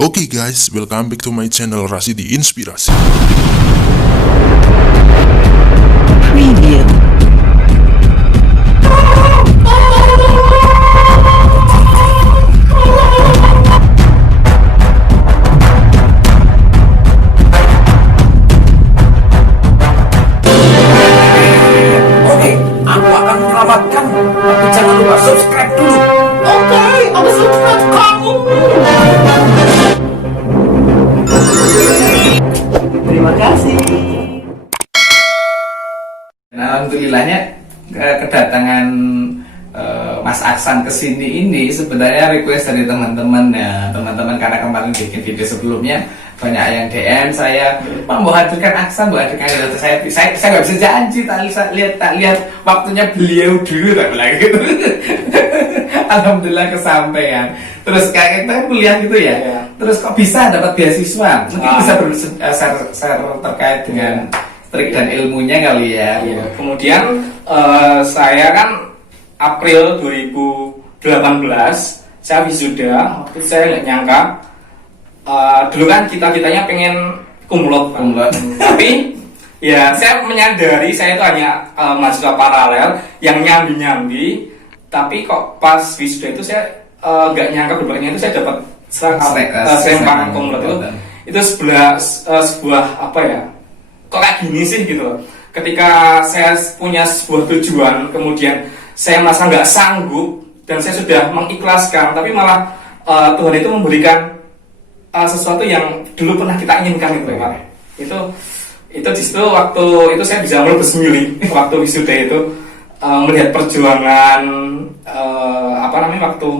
Okay guys, welcome back to my channel Rasidi Inspirasi. Preview. Oke, aku akan menyelamatkan. Tapi jangan lupa subscribe dulu. Oke, aku subscribe kamu. Terima kasih. Nah, alhamdulillahnya kedatangan Mas Aksan ke sini ini sebenarnya request dari teman-teman ya, teman-teman karena kemarin bikin video sebelumnya banyak yang DM saya, Pak mau hadirkan Aksan, mau hadirkan saya nggak bisa janji, tak lihat waktunya beliau dulu tak bilang gitu. Alhamdulillah kesampaian. Terus kayak kita kuliah gitu ya. Terus kok bisa dapat beasiswa? Mungkin bisa share terkait dengan trik dan ilmunya kali ya. Iya. Kemudian saya kan April 2018 saya wisuda. Waktu itu saya nggak nyangka. Dulu kan cita-citanya pengen kumlot. Tapi ya saya menyadari saya itu hanya mahasiswa paralel yang nyambi-nyambi. Tapi kok pas wisuda itu saya nggak nyangka berbaliknya itu saya dapat serempangan kumlot itu sebuah apa ya? Kok kayak gini sih gitu. Ketika saya punya sebuah tujuan, kemudian saya merasa nggak sanggup dan saya sudah mengikhlaskan, tapi malah Tuhan itu memberikan sesuatu yang dulu pernah kita inginkan gitu ya. Itu di situ waktu itu saya bisa melebur sendiri waktu wisuda itu melihat perjuangan waktu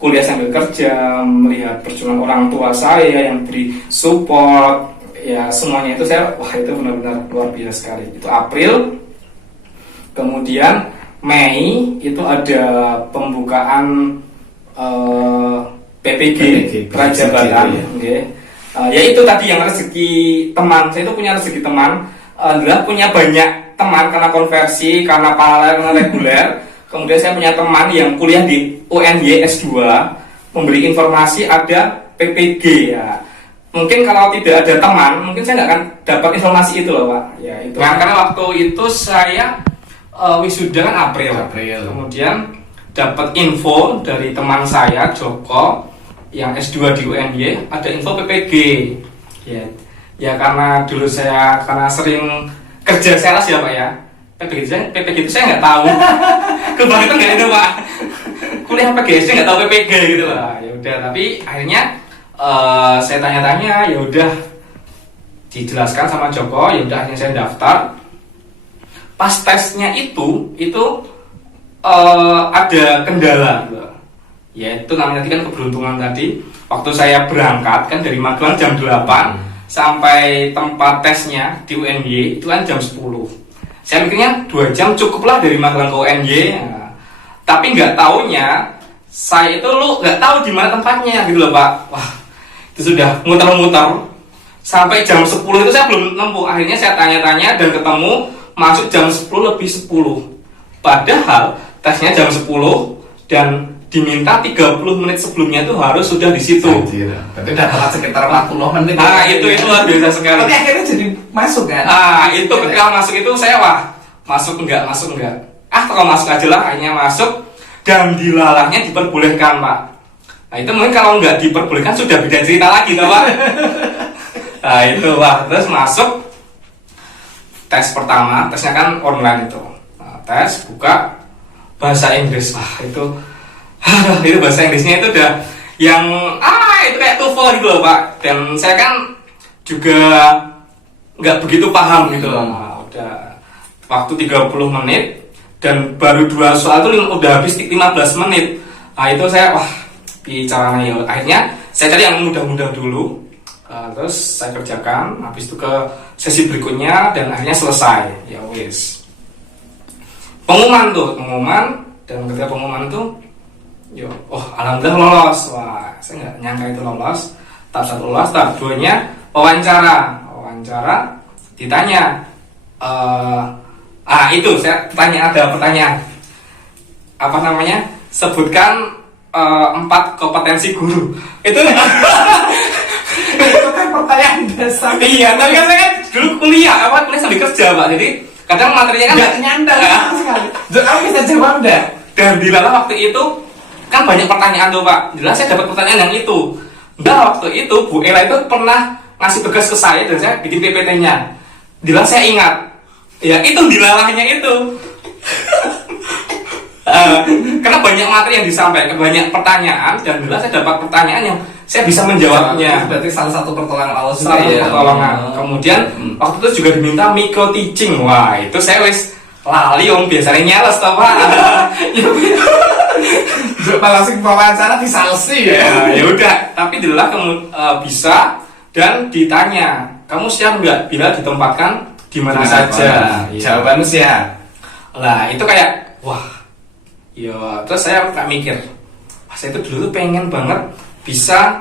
kuliah sambil kerja, melihat perjuangan orang tua saya yang beri support. Ya semuanya itu saya, wah itu benar-benar luar biasa sekali. Itu April, kemudian Mei itu ada pembukaan PPG Prajabatan. Ya itu tadi yang rezeki teman. Saya itu punya rezeki teman, adalah punya banyak teman karena konversi, karena paralel, karena reguler. Kemudian saya punya teman yang kuliah di UNY S2, memberi informasi ada PPG ya. Mungkin kalau tidak ada teman, mungkin saya nggak akan dapat informasi itu loh Pak. Ya itu. Nah, karena waktu itu saya wisuda kan April. Kemudian dapat info dari teman saya Joko yang S2 di UNY, ada info PPG. Ya karena dulu saya sering kerja sales ya Pak ya. PPG itu saya nggak tahu. Kebangetan nggak itu Pak. Kuliah PGS nggak tahu PPG gitu lah. Ya udah, tapi akhirnya saya tanya-tanya, ya udah dijelaskan sama Joko, ya udah akhirnya saya daftar. Pas tesnya itu ada kendala, ya itu namanya tadi kan keberuntungan tadi. Waktu saya berangkat kan dari Magelang jam 8 sampai tempat tesnya di UNY itu kan jam 10. Saya mikirnya 2 jam cukuplah dari Magelang ke UNY. Nah, tapi nggak taunya saya itu nggak tahu di mana tempatnya gitu loh Pak. Wah, itu sudah muter-muter sampai jam 10 itu saya belum nemu. Akhirnya saya tanya-tanya dan ketemu masuk jam 10 lebih 10. Padahal tesnya jam 10 dan diminta 30 menit sebelumnya itu harus sudah di situ. Berarti udah telat sekitar 40 menit. Itu luar biasa sekali. Tapi akhirnya jadi masuk kan? Itu ketika masuk itu saya masuk enggak. Kalau masuk aja lah, akhirnya masuk dan dilalahnya diperbolehkan Pak. Nah itu mungkin kalau nggak diperbolehkan sudah beda cerita lagi Pak. Nah itu Pak, terus masuk tes pertama, tesnya kan online itu. Nah, tes buka bahasa Inggris. Wah itu bahasa Inggrisnya itu udah yang itu kayak TOEFL gitu loh Pak. Dan saya kan juga nggak begitu paham gitu loh. Nah, udah waktu 30 menit dan baru 2 soal itu udah habis 15 menit. Nah itu saya bicaranya ya. Akhirnya saya cari yang mudah-mudah dulu, terus saya kerjakan. Habis itu ke sesi berikutnya dan akhirnya selesai. Ya wis. Pengumuman dan ketika pengumuman itu, alhamdulillah lolos. Wah, saya nggak nyangka itu lolos. Tahap 1 lolos, tahap 2-nya wawancara ditanya. Itu saya ada pertanyaan. Sebutkan 4 kompetensi guru. Itu pertanyaan dasar. Iya, tapi kan saya kan dulu kuliah sambil kerja Pak, jadi kadang materinya kan Nggak nyandar Nah, sama sekali. Kamu bisa jawab enggak? dan dilala waktu itu kan banyak pertanyaan tuh Pak. Jelas saya dapat pertanyaan yang itu. Nah waktu itu Bu Ella itu pernah ngasih tugas ke saya dan saya bikin PPT-nya. Jelas saya ingat. Ya itu dilalahnya itu. Karena banyak materi yang disampaikan, banyak pertanyaan dan jelas saya dapat pertanyaan yang saya bisa menjawabnya. Berarti salah satu pertolongan Allah juga Satu ya. pertolongan. Kemudian waktu itu juga diminta micro teaching. Wah itu saya wis lali om biasanya nyales toh Pak. Malah sing wawancara di salsi ya. Ya udah, tapi adalah kamu bisa dan ditanya, kamu siap nggak bila ditempatkan di mana saja? Iya. Jawabannya siap. Lah itu kayak wah, ya terus saya kayak mikir, wah saya itu dulu tuh pengen banget bisa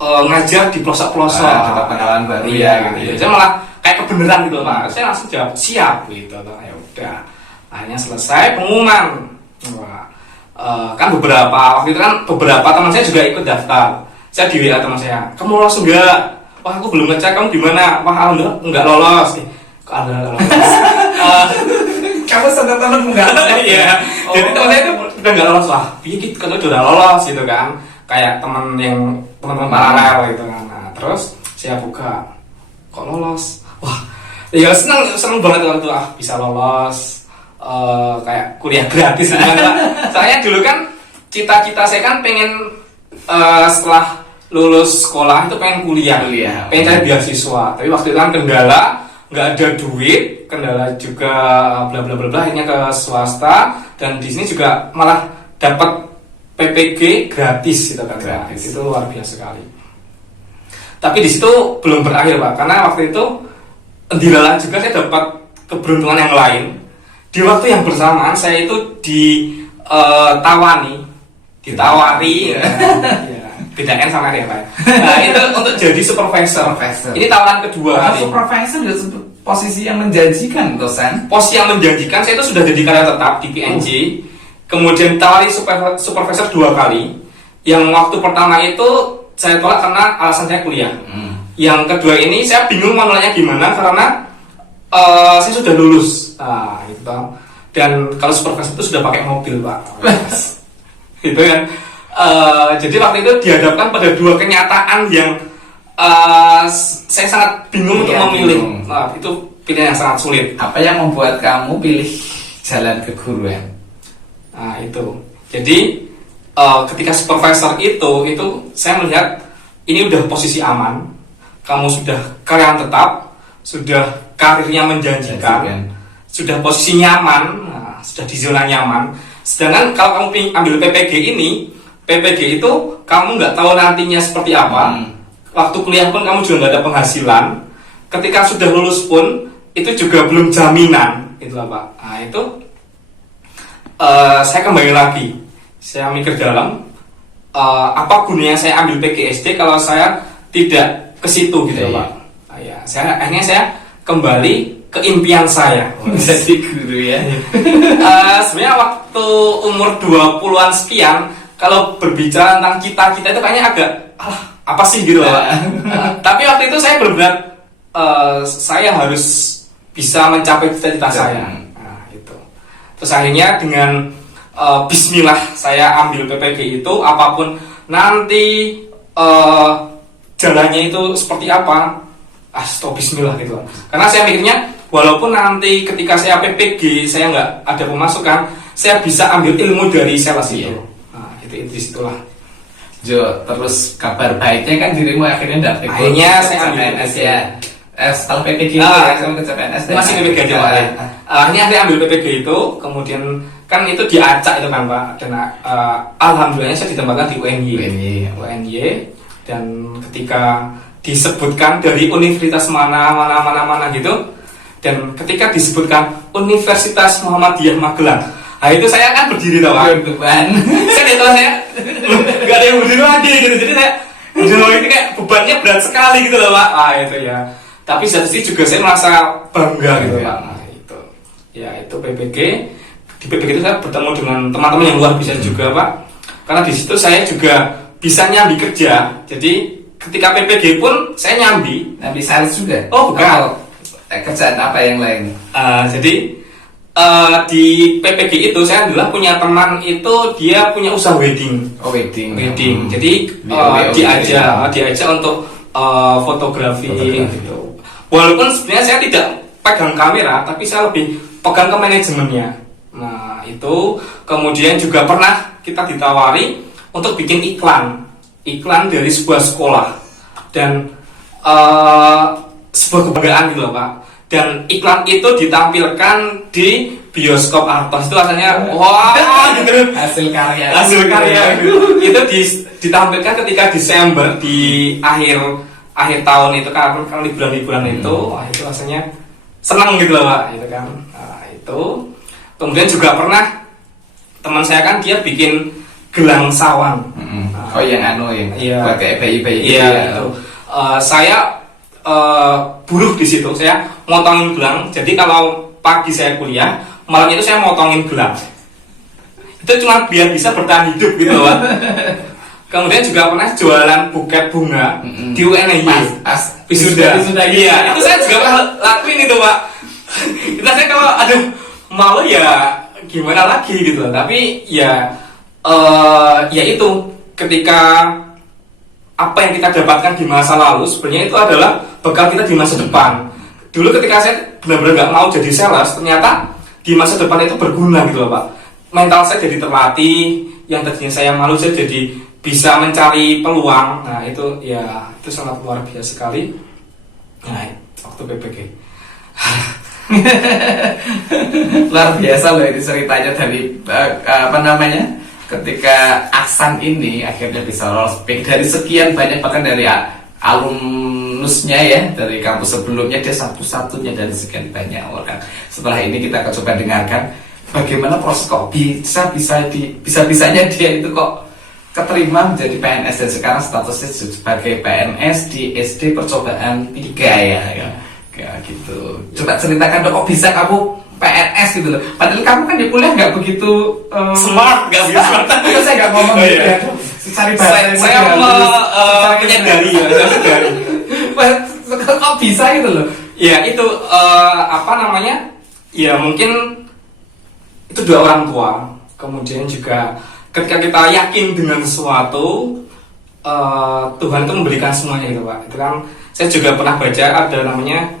ngajar di pelosok-pelosok. Dapat pengalaman baru ya. Gitu. Saya malah kayak kebenaran gitu Pak. Saya langsung jawab siap gitu. Ya udah, akhirnya selesai pengumuman. Wah. Kan beberapa waktu itu kan beberapa teman saya juga ikut daftar. Saya di WA teman saya, kamu lolos enggak? Wah aku belum ngecek, kamu gimana? Wah alhamdulillah enggak lolos. Kok alhamdulillah lolos? Kamu teman enggak? Iya. Jadi teman saya itu udah enggak lolos. Wah, kita kan udah lolos gitu kan. Kayak teman-teman paralel gitu kan. Nah, terus saya buka, kok lolos? Wah, ya seneng banget waktu itu bisa lolos. Kayak kuliah gratis gitu kan Pak. Soalnya dulu kan cita-cita saya kan pengen setelah lulus sekolah itu pengen kuliah, pengen cari beasiswa. Tapi waktu itu kan kendala, nggak ada duit, kendala juga bla bla bla bla. Akhirnya ke swasta dan di sini juga malah dapat PPG gratis gitu kan. Gratis. Itu luar biasa sekali. Tapi di situ belum berakhir Pak, karena waktu itu dilala juga saya dapat keberuntungan yang lain. Di waktu yang bersamaan saya itu ditawari beda N sama R ya Pak. Nah itu untuk jadi supervisor. Ini tawaran kedua. Supervisor itu posisi yang menjanjikan dosen. Posisi yang menjanjikan, saya itu sudah jadi karyawan tetap di PNG. Kemudian tawari supervisor 2 kali. Yang waktu pertama itu saya tolak karena alasan saya kuliah. Yang kedua ini saya bingung mau nanya gimana karena saya sudah lulus. Nah, gitu. Dan kalau supervisor itu sudah pakai mobil Pak. Gitu kan. Jadi waktu itu dihadapkan pada 2 kenyataan yang saya sangat bingung untuk memilih. Nah, itu pilihan yang sangat sulit. Apa yang membuat kamu pilih jalan keguruan? Nah, itu. Jadi ketika supervisor itu saya melihat ini udah posisi aman. Kamu sudah karyawan tetap, sudah karirnya menjanjikan, sudah posisi nyaman, sudah di zona nyaman. Sedangkan kalau kamu ambil PPG itu kamu nggak tahu nantinya seperti apa. Waktu kuliah pun kamu juga nggak ada penghasilan. Ketika sudah lulus pun itu juga belum jaminan, itu Pak. Nah itu saya kembali lagi, saya mikir dalam apa gunanya saya ambil PGSD kalau saya tidak ke situ gitu Pak. Nah, ya, akhirnya saya kembali ke impian saya jadi guru ya. Sebenarnya waktu umur 20-an sekian kalau berbicara tentang kita itu kayaknya agak apa sih gitu Pak. Tapi waktu itu saya benar-benar saya harus bisa mencapai cita-cita saya. Nah, itu. Terus akhirnya dengan bismillah saya ambil PPG itu, apapun nanti jalannya itu seperti apa, stop bismillah gitu. Karena saya mikirnya walaupun nanti ketika saya PPG saya nggak ada pemasukan, saya bisa ambil ilmu dari sales itu. Nah, itu disitulah. Jo, terus kabar baiknya kan dirimu akhirnya dapet. Akhirnya saya ambil PNS ya. Setelah PPG kamu ke CPNS masih PPG aja Pak. Akhirnya saya ambil PPG itu, kemudian kan itu diacak itu kan Pak. Dan alhamdulillahnya saya ditempatkan di UNY. Dan ketika disebutkan dari universitas mana gitu, dan ketika disebutkan Universitas Muhammadiyah Magelang, nah itu saya kan berdiri tau Pak. Saya lihat saya nggak ada yang berdiri lagi gitu, jadi saya ini kayak bebannya berat sekali gitu loh Pak. Itu ya. Tapi satu sisi juga saya merasa bangga gitu Pak. Nah, itu ya itu PPG. Di PPG itu saya bertemu dengan teman-teman yang luar biasa juga Pak. Karena di situ saya juga bisa nyambi kerja. Jadi ketika PPG pun saya nyambi. Nabi sales juga? Oh, bukan. Atau, kerjaan apa yang lain? Jadi di PPG itu saya adalah punya teman itu dia punya usaha wedding. Oh, wedding. Jadi diajak untuk fotografi. Gitu. Walaupun sebenarnya saya tidak pegang kamera, tapi saya lebih pegang ke manajemennya. Nah itu kemudian juga pernah kita ditawari untuk bikin iklan dari sebuah sekolah dan sebuah kebanggaan gitu loh Pak. Dan iklan itu ditampilkan di bioskop Artos, itu rasanya wah gitu. Hasil karya Gitu. Itu ditampilkan ketika Desember di akhir tahun itu kan liburan itu, wah itu rasanya senang gitu loh Pak, itu kan. Nah, itu kemudian juga pernah teman saya kan dia bikin gelang sawan. Oh yang iya. pakai bayi-bayi Iya gitu ya. itu. Saya buruh di situ, saya motongin gelang. Jadi kalau pagi saya kuliah, malam itu saya motongin gelang. Itu cuma biar bisa bertahan hidup gitu loh Pak. Kemudian juga pernah jualan buket bunga di UNY. Wisuda. Iya, itu saya juga pernah lakuin itu Pak. Itu saya kalau aduh malu ya gimana lagi gitu. Tapi ya itu ketika apa yang kita dapatkan di masa lalu sebenarnya itu adalah bekal kita di masa depan. Dulu ketika saya benar-benar nggak mau jadi sales, ternyata di masa depan itu berguna gitu loh Pak. Mental saya jadi terlatih, yang tadinya saya malu saya jadi bisa mencari peluang. Nah itu ya itu sangat luar biasa sekali. Nah waktu PPG Luar biasa loh ini ceritanya dari ketika Aksan ini akhirnya bisa lolos pick dari sekian banyak, bahkan dari alumnusnya ya, dari kampus sebelumnya dia satu-satunya dari sekian banyak orang. Setelah ini kita akan coba dengarkan bagaimana proses kok bisa-bisanya dia itu kok keterima menjadi PNS dan sekarang statusnya sebagai PNS di SD percobaan 3 ya gitu. Coba ceritakan dong kok bisa kamu PNS gitu loh. Padahal kamu kan di kuliah nggak begitu smart, nggak begitu smart. Saya nggak ngomong gitu ya. Cari bahasa saya menyadari ya. Kok bisa gitu loh? Ya itu Ya mungkin itu dua orang tua. Kemudian juga ketika kita yakin dengan sesuatu, Tuhan itu memberikan semuanya gitu Pak. Itu kan saya juga pernah baca ada namanya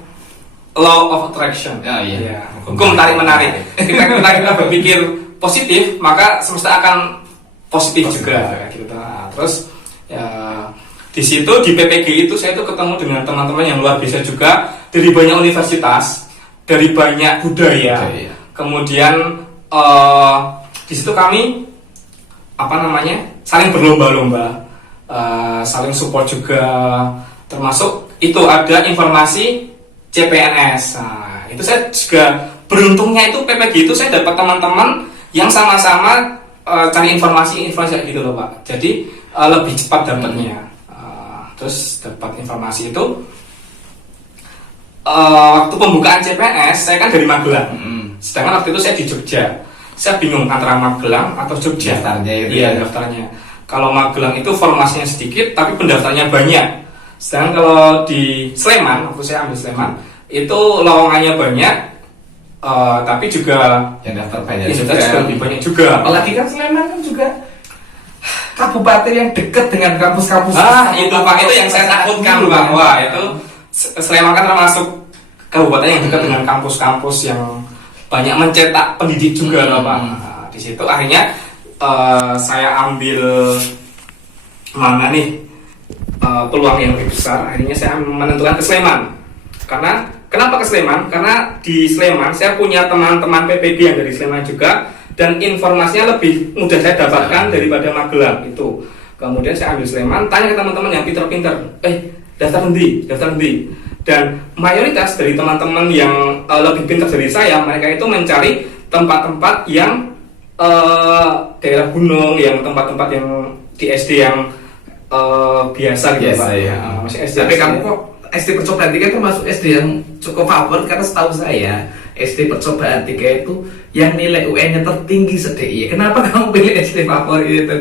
Law of Attraction. Oh, iya. Hukum tarik menarik. Kita berpikir positif, maka semesta akan positif juga. Gitu. Nah, terus ya di situ di PPG itu saya itu ketemu dengan teman-teman yang luar biasa juga dari banyak universitas, dari banyak budaya. Kemudian di situ kami saling berlomba-lomba, saling support juga, termasuk itu ada informasi CPNS. Nah, itu saya juga beruntungnya itu PPG itu saya dapat teman-teman yang sama-sama cari informasi gitu loh Pak. Jadi lebih cepat dapatnya. Terus dapat informasi itu waktu pembukaan CPNS saya kan dari Magelang. Sedangkan waktu itu saya di Jogja. Saya bingung antara Magelang atau Jogja. Daftarnya. Kalau Magelang itu formasinya sedikit tapi pendaftarnya banyak. Sedangkan kalau di Sleman, waktu saya ambil Sleman, itu lowongannya banyak, tapi juga yang daftar banyak juga lebih banyak juga. Apalagi kan Sleman kan juga kabupaten yang dekat dengan kampus-kampus. Itu Pak, itu yang saya takutkan Pak. Wah, itu Sleman kan termasuk kabupaten yang dekat dengan kampus-kampus yang banyak mencetak pendidik juga loh Pak. Nah, di situ akhirnya saya ambil mana nih peluang yang lebih besar. Akhirnya saya menentukan ke Sleman. Karena kenapa ke Sleman? Karena di Sleman saya punya teman-teman PPG yang dari Sleman juga, dan informasinya lebih mudah saya dapatkan daripada Magelang itu. Kemudian saya ambil Sleman, tanya ke teman-teman yang pintar-pintar, daftar nanti. Dan mayoritas dari teman-teman yang lebih pintar dari saya, mereka itu mencari tempat-tempat yang daerah gunung, yang tempat-tempat yang di SD yang biasa gitu Pak. Ya. Masih SD. Tapi kamu kok SD percobaan 3 itu masuk SD yang cukup favorit, karena setahu saya SD percobaan 3 itu yang nilai UN-nya tertinggi se-DIY. Kenapa kamu pilih SD favorit itu?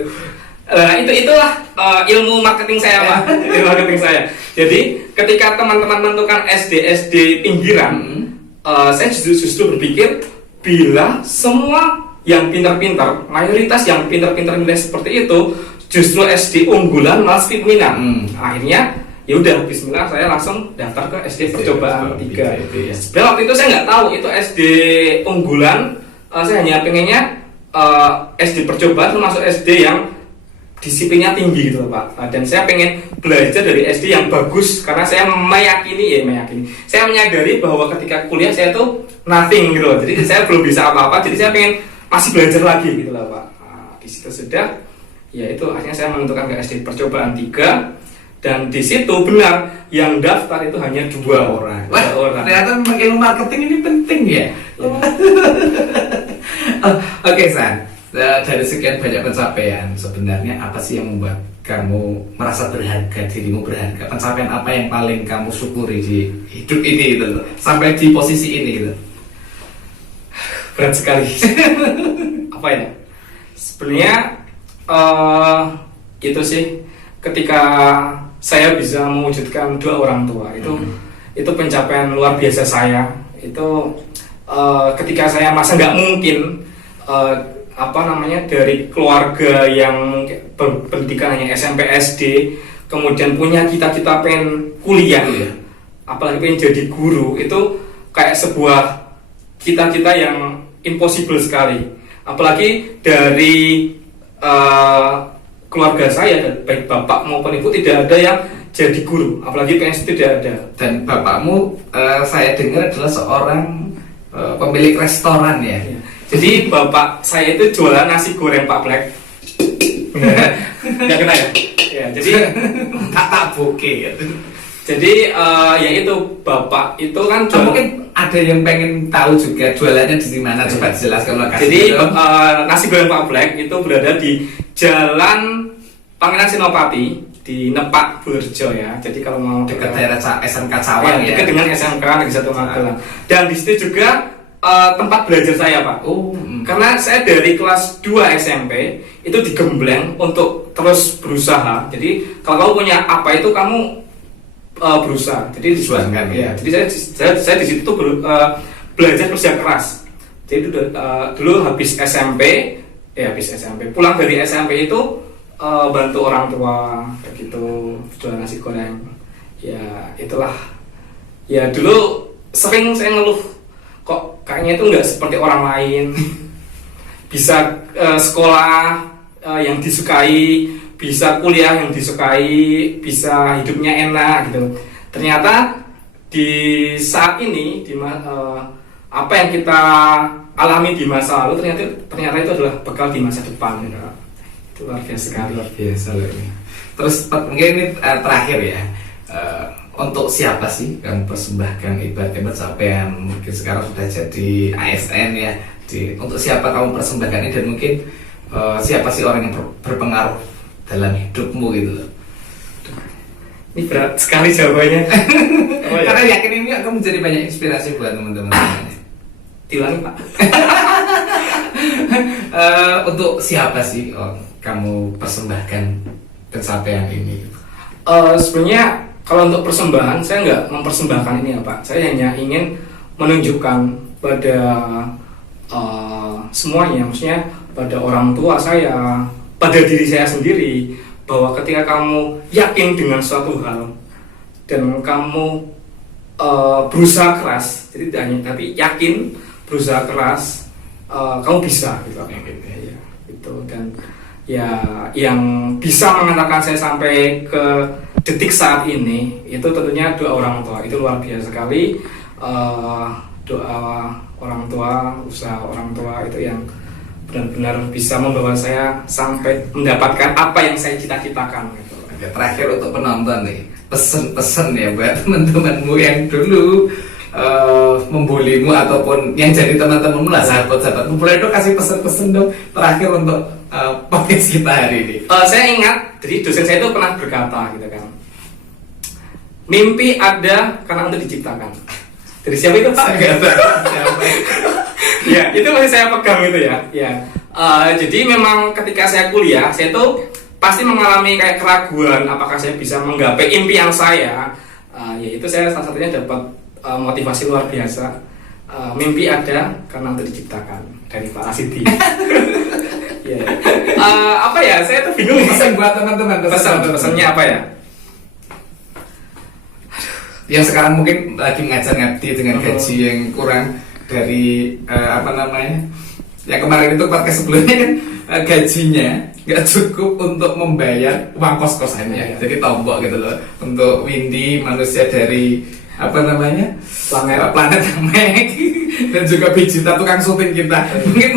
Itulah ilmu marketing saya Pak. Ilmu marketing saya. Jadi ketika teman-teman menentukan SD pinggiran, saya justru berpikir bila semua yang pintar-pintar, mayoritas yang pintar-pintar nilai seperti itu, justru SD unggulan malah sepi peminat. Akhirnya ya udah Bismillah saya langsung daftar ke SD percobaan 3. Sebenarnya waktu itu saya nggak tahu itu SD unggulan. Saya hanya pengennya SD percobaan termasuk SD yang disiplinnya tinggi gitu loh Pak. Dan saya pengen belajar dari SD yang bagus karena saya saya menyadari bahwa ketika kuliah saya tuh nothing gitu loh. Jadi saya belum bisa apa-apa. Jadi saya pengen masih belajar lagi gitu loh Pak. Di situ sudah, ya itu akhirnya saya menentukan ke SD percobaan 3. Dan di situ benar yang daftar itu hanya 2 orang. Wah, ternyata memang ilmu marketing ini penting ya. Oke San, dari sekian banyak pencapaian, sebenarnya apa sih yang membuat kamu merasa berharga, dirimu berharga? Pencapaian apa yang paling kamu syukuri di hidup ini gitu, sampai di posisi ini gitu? Berat sekali. Apa ya? Sebenarnya itu sih ketika saya bisa mewujudkan 2 orang tua itu pencapaian luar biasa saya. Itu ketika saya masa nggak mungkin dari keluarga yang berpendidikan hanya SMP SD, kemudian punya cita-cita pengen kuliah, apalagi pengen jadi guru, itu kayak sebuah cita-cita yang impossible sekali. Apalagi dari keluarga saya, baik bapak maupun ibu, tidak ada yang jadi guru, apalagi PNS tidak ada. Dan bapakmu saya dengar adalah seorang pemilik restoran ya. Jadi bapak saya itu jualan nasi goreng Pak Black. Nggak kena ya? Ya, jadi tak bokeh gitu. Jadi ya itu bapak itu kan Mungkin ada yang pengen tahu juga jualannya di mana, coba dijelaskan lokasi. Jadi nasi goreng Pak Black itu berada di Jalan Pangeran Senopati di Nepak Burjo ya. Jadi kalau mau dekat daerah SMK Cawang ya. Dekat dengan SMK Negeri 1 Magelang. Dan di situ juga tempat belajar saya Pak. Karena saya dari kelas 2 SMP itu digembleng untuk terus berusaha. Jadi kalau kamu punya apa itu kamu berusaha. Jadi dijuangkan ya. Jadi saya di situ tuh belajar kerja keras. Jadi dulu habis SMP, pulang dari SMP itu bantu orang tua begitu jualan nasi goreng. Ya itulah. Ya dulu sering saya ngeluh, kok kayaknya itu nggak seperti orang lain. Bisa sekolah yang disukai, bisa kuliah yang disukai, bisa hidupnya enak gitu. Ternyata di saat ini, apa yang kita alami di masa lalu ternyata itu adalah bekal di masa depan. Gitu. Itu luar biasa sekali. Luar biasa ini. Terus mungkin ini terakhir ya. Untuk siapa sih kamu persembahkan ibaratnya pencapaian, mungkin sekarang sudah jadi ASN ya, untuk siapa kamu persembahkan ini, dan mungkin siapa sih orang yang berpengaruh dalam hidupmu gitu loh. Ini berat sekali jawabannya. Karena yakin ini akan menjadi banyak inspirasi buat teman-teman. Diulangi Pak. Untuk siapa sih kamu persembahkan pencapaian ini? Sebenarnya kalau untuk persembahan, saya nggak mempersembahkan ini ya Pak. Saya hanya ingin menunjukkan pada semuanya, maksudnya pada orang tua saya, pada diri saya sendiri, bahwa ketika kamu yakin dengan suatu hal dan kamu berusaha keras, jadi tidak hanya tapi yakin, berusaha keras, kamu bisa gitu. Ya, itu dan ya yang bisa mengantarkan saya sampai ke detik saat ini itu tentunya doa orang tua. Itu luar biasa sekali. Doa orang tua, usaha orang tua itu yang benar-benar bisa membawa saya sampai mendapatkan apa yang saya cita-citakan gitu. Oke, terakhir untuk penonton nih, pesen-pesen ya buat teman-temanmu yang dulu membulimu ataupun yang jadi teman-temanmu lah, sahabat-sahabatmu, boleh dong kasih pesen-pesen dong terakhir untuk podcast kita hari ini. Saya ingat, jadi dosen saya itu pernah berkata gitu kan, mimpi ada karena untuk diciptakan. Dari siapa itu Pak? Ya, itu masih saya pegang gitu ya. Ya, jadi memang ketika saya kuliah, saya tuh pasti mengalami kayak keraguan apakah saya bisa menggapai impian saya. Yaitu saya salah satunya dapat motivasi luar biasa. Mimpi ada karena untuk diciptakan, dari Pak Rasidi. Ya. Apa ya, saya tuh bingung. Pesan buat teman-teman, Pesannya apa ya? Yang sekarang mungkin lagi ngajar ngabdi dengan gaji yang kurang dari apa namanya, yang kemarin itu podcast sebelumnya kan gajinya nggak cukup untuk membayar uang kos-kosannya. Jadi tombok gitu loh untuk Windy, manusia dari apa namanya, planet Namek, dan juga Bijita tukang syuting kita. Mungkin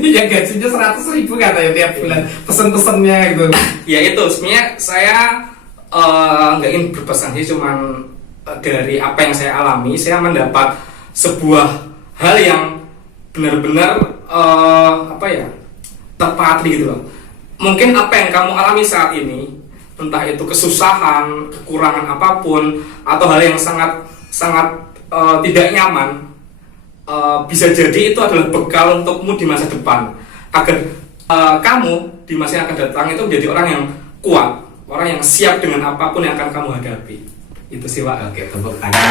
yang gajinya 100.000 katanya tiap bulan, pesen-pesennya gitu. Ya itu sebenarnya saya nggak ingin berpesan sih, cuman dari apa yang saya alami, saya mendapat sebuah hal yang benar-benar apa ya, terpatri gitu loh. Mungkin apa yang kamu alami saat ini, entah itu kesusahan, kekurangan apapun, atau hal yang sangat tidak nyaman, bisa jadi itu adalah bekal untukmu di masa depan, agar kamu di masa yang akan datang itu menjadi orang yang kuat, orang yang siap dengan apapun yang akan kamu hadapi. Itu sih Pak. Oke, tepuk tangan.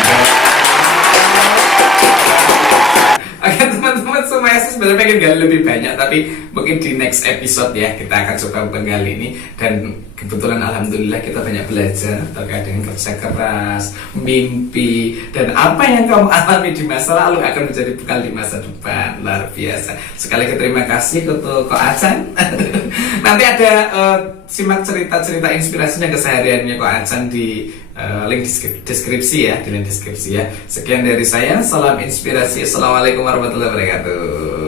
Oke teman-teman, semuanya sih sebenarnya pengen gali lebih banyak, tapi mungkin di next episode ya kita akan coba menggali ini. Dan kebetulan alhamdulillah kita banyak belajar terkait dengan kerja keras, mimpi, dan apa yang kamu alami di masa lalu akan menjadi bekal di masa depan. Luar biasa. Sekali lagi terima kasih untuk Ko Acan. Nanti ada simak cerita-cerita inspirasinya kesehariannya Ko Acan di link deskripsi ya, di link deskripsi ya. Sekian dari saya, salam inspirasi. Assalamualaikum warahmatullahi wabarakatuh.